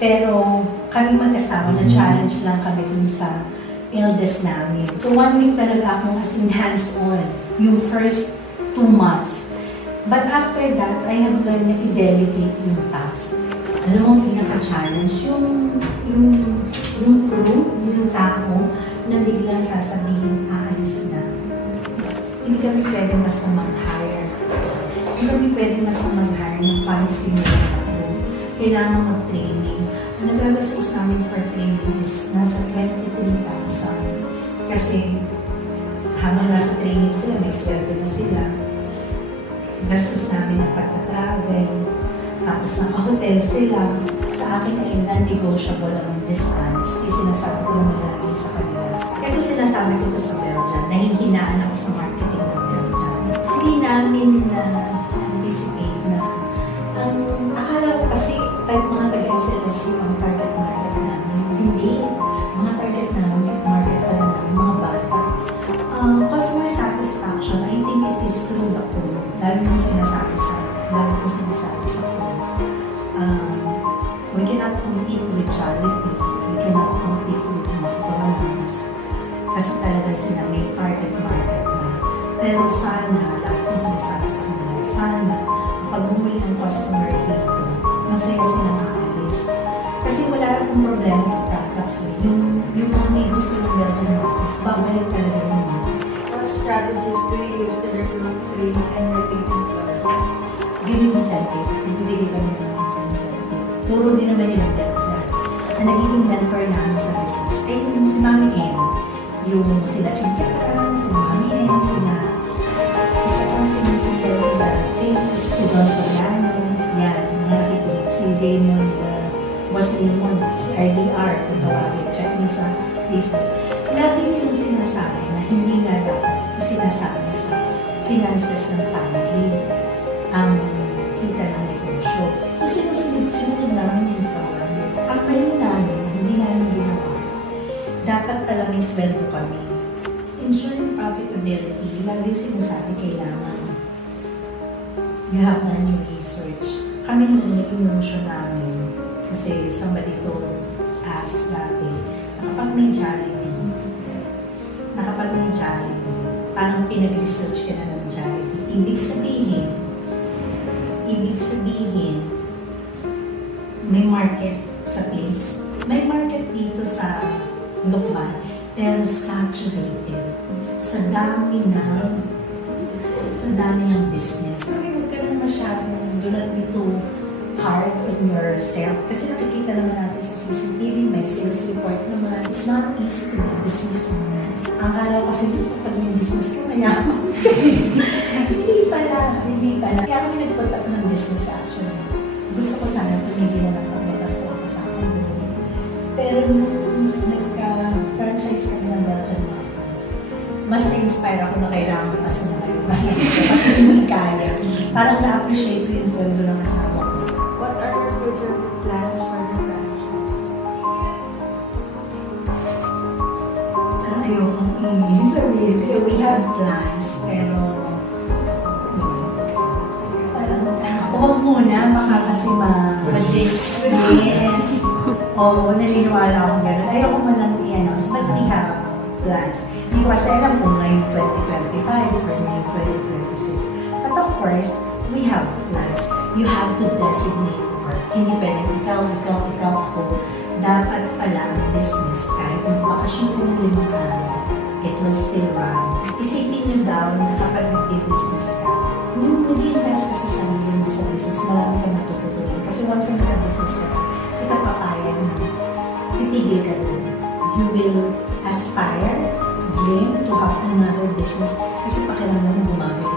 Pero kami mag-asawa, na-challenge lang kami dun sa eldest namin. So 1 week talaga akong as in hands-on, yung first 2 months. But after that, I have learned na i-delegate yung task. Alam mo, pinaka-challenge, yung crew, yung tao, na biglang sasabihin, aalis na. Hindi kami pwede mas mag-hire. Hindi kami pwede mas mag-hire ng pang senior ako. Kailangan mag-training. Ang naglagastos namin for training is nasa 23,000. Kasi habang nasa training sila, may sweldo na sila. Gastos namin ng pagta-travel. Tapos naka-hotel sila. Sa akin ay non-negotiable ang distance. Sinasabi ko naman lagi sa kanila. Kaya kung sinasabi ko ito sa Belgium, nahihinaan ako sa marketing ng Belgium. Hindi namin na-anticipate na ang akala ko kasi kahit mga taga-SLSU ang target market namin. Hindi. Mga target namin, market pa rin namin, mga bata. Customer satisfaction, I think it is through the crew. Lalo kong sinasabi sa crew. We cannot compete with Jollibee. We cannot compete with McDonald's. Kasi talaga sila may target market na. Pero sana, lahat kong sinasabi sa kanila, sana, pag bumuli ng customer dito, masaya sila maalis. Kasi wala akong problema sa products. Yung mga may gusto ng Belgian office, babalik talaga yun. What strategies do you use to recruit, train, and retain employees? Giving incentive. Ibibigay kami ng incentive. Turo din naman yun ang Belgian. Ang nagiging mentor namin sa business ay yung si Mami N. Yung sila Chinkitan, si Mami N, sila isa pang sinusunod natin, si Don Solano, yan, mga nakikinig, si Raymond, Boss Raymond, si RDR, kung tawagin, check nyo sa Facebook. Lagi yung sinasabi na hindi nga dapat sinasabi sa finances ng family ang kita ng negosyo. So, sinusunod namin yung program. Ang mali namin, hindi namin ginawa. Dapat pala may sweldo kami. Ensuring profitability, lagi sinasabi kailangan you have done your research. Kami nung naging notion namin, kasi somebody told us dati, nakapag may Jollibee, parang pinag-research ka na ng Jollibee. Ibig sabihin, may market sa place. May market dito sa Lukban, pero saturated. Sa dami ng business. Huwag ka lang masyadong do not be too hard on yourself. Kasi nakikita naman natin sa CCTV, may sales report naman. It's not easy to be a business owner. Ang kala kasi pag may business ka, mayaman. Hindi pala. Kaya kami nag-put up ng business action. Gusto ko sana tumigil na ng pagbabato ako sa akin. Pero nung nagka-franchise kami ng Belgian Motors, mas na-inspire ako na kailangan ko pa sumayo. Mas hindi kaya. Parang na-appreciate ko yung sweldo ng asawa ko. What are your future plans for the franchise? Ayokong i-sabihin. We have plans, pero huwag muna, baka kasi ma-jinx. Yes. Oo, naniniwala akong gano'n. Ayoko mo lang i-announce, but we have plans. Hindi ko kasi alam kung ngayong 2025 or ngayong 2026. But of course, we have plans. You have to designate work. Hindi pwedeng ikaw, ako. Dapat pala ang business, kahit yung bakasyon ko ng 5 araw, it will still run. Isipin nyo daw na kapag nag-business ka, yung mag-invest ka sa sarili mo sa business, marami ka natututunan. Kasi once na nag-business ka, ikaw papayag na titigil ka doon. You will aspire, dream to have another business kasi pakiramdam mo gumagawin.